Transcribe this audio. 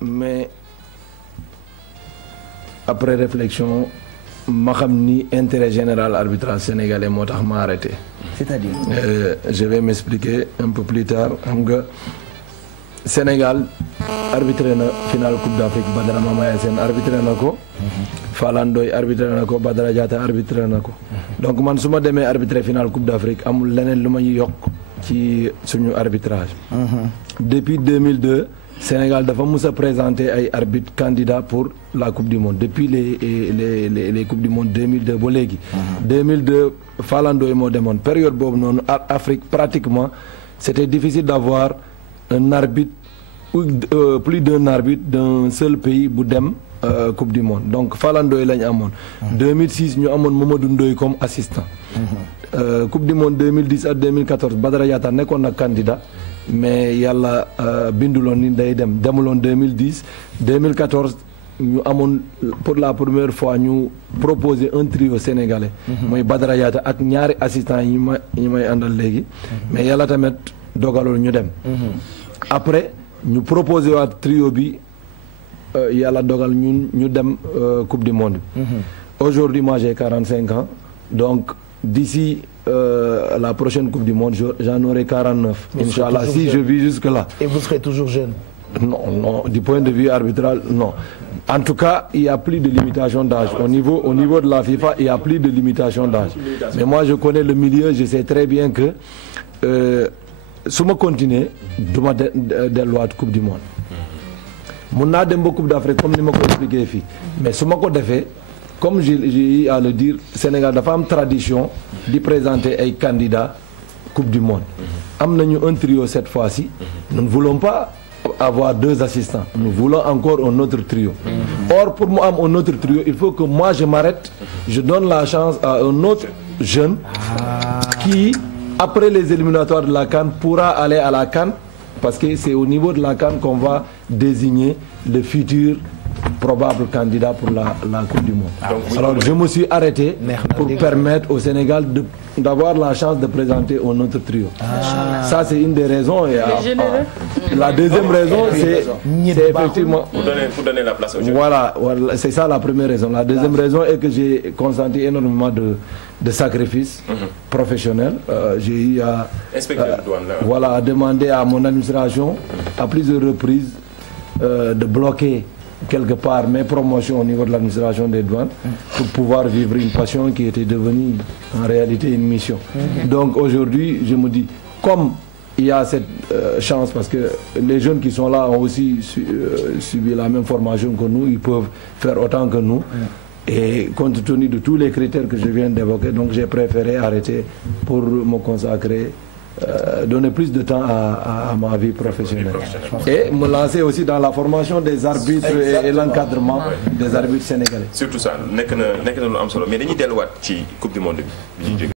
mais après réflexion ma xam ni intérêt général arbitrage sénégalais moo tax ma arrêté. C'est-à-dire je vais m'expliquer un peu plus tard. Xam nga Sénégal arbitré na finale Coupe d'Afrique Badara Mamaya Sène arbitré na ko. Falan Ndoye arbitré na ko Badara Diatta arbitré na ko. Donc man su ma demee arbitré finale Coupe d'Afrique amul leneen lu ma yokk ci suñu arbitrage. Depuis 2002 Sénégal dafa mus a présenter ay arbitres candidats pour la Coupe du Monde depuis les Coupes du Monde 2002 ba léegi. 2002 Falan Ndoye moo demoon période boobu noonu Afrique pratiquement c'était difficile d'avoir un arbitre ou plus d'un arbitre d'un seul pays bu dem Coupe du Monde donc Falan Ndoye lañ amoon. 2006 ñu amoon Mamadou Ndoye comme assistant. Coupe du Monde 2010 ak 2014 Badara Diatta nekkoon na candidat mais yàlla binduloon ni day demuloon 2010 2014 ñu amoon pour la première fois ñu proposer un trio sénégalais. mooy Badara Diatta ak ñaari assistants yi may àndal léegi. mais yàlla tamit dogalul ñu dem. après ñu proposer waat trio bi yàlla dogal ñu dem Coupe du Monde. Aujourd'hui moi j'ai 45 ans donc d'ici la prochaine Coupe du Monde j'en aurai 49. Inch'Allah si je vis jusque là. Et vous serez toujours jeune? Non, du point de vue arbitral, non. En tout cas, il n'y a plus de limitation d'âge. Au niveau de la FIFA, il n'y a plus de limitation d'âge. Mais moi, je connais le milieu, je sais très bien que su ma continuer du ma delluwaat Coupe du Monde. mun naa dem ba Coupe d'Afrique comme ni ma ko expliqué fii mais su ma ko defee comme j'ai eu à le dire Sénégal dafa am tradition di présenter ay candidats Coupe du Monde. am nañu un trio cette fois-ci. nous ne voulons pas avoir deux assistants. Nous voulons encore un autre trio. Or, pour moi, un autre trio, il faut que moi je m'arrête, je donne la chance à un autre jeune qui, après les éliminatoires de la CAN, pourra aller à la CAN, parce que c'est au niveau de la CAN qu'on va désigner le futur probable candidat pour la Coupe du Monde. Alors je me suis arrêté pour permettre au Sénégal d'avoir la chance de présenter un autre trio. Ça c'est une des raisons. Et la deuxième raison c'est effectivement... Pour donner la place aux jeunes. Voilà, c'est ça la première raison. La deuxième raison est que j'ai consenti énormément de sacrifices professionnels. J'ai eu à, à demander à mon administration à plusieurs reprises de bloquer quelque part mes promotions au niveau de l'administration des douanes pour pouvoir vivre une passion qui était devenue en réalité une mission. Donc aujourd'hui, je me dis, comme il y a cette chance, parce que les jeunes qui sont là ont aussi suivi la même formation que nous, ils peuvent faire autant que nous. Et compte tenu de tous les critères que je viens d'évoquer, donc j'ai préféré arrêter pour me consacrer, donner plus de temps à ma vie professionnelle. Et me lancer aussi dans la formation des arbitres et l'encadrement des arbitres sénégalais. Surtout ça, nekk na lu am solo mais dañuy delluwaat ci Coupe du Monde bi.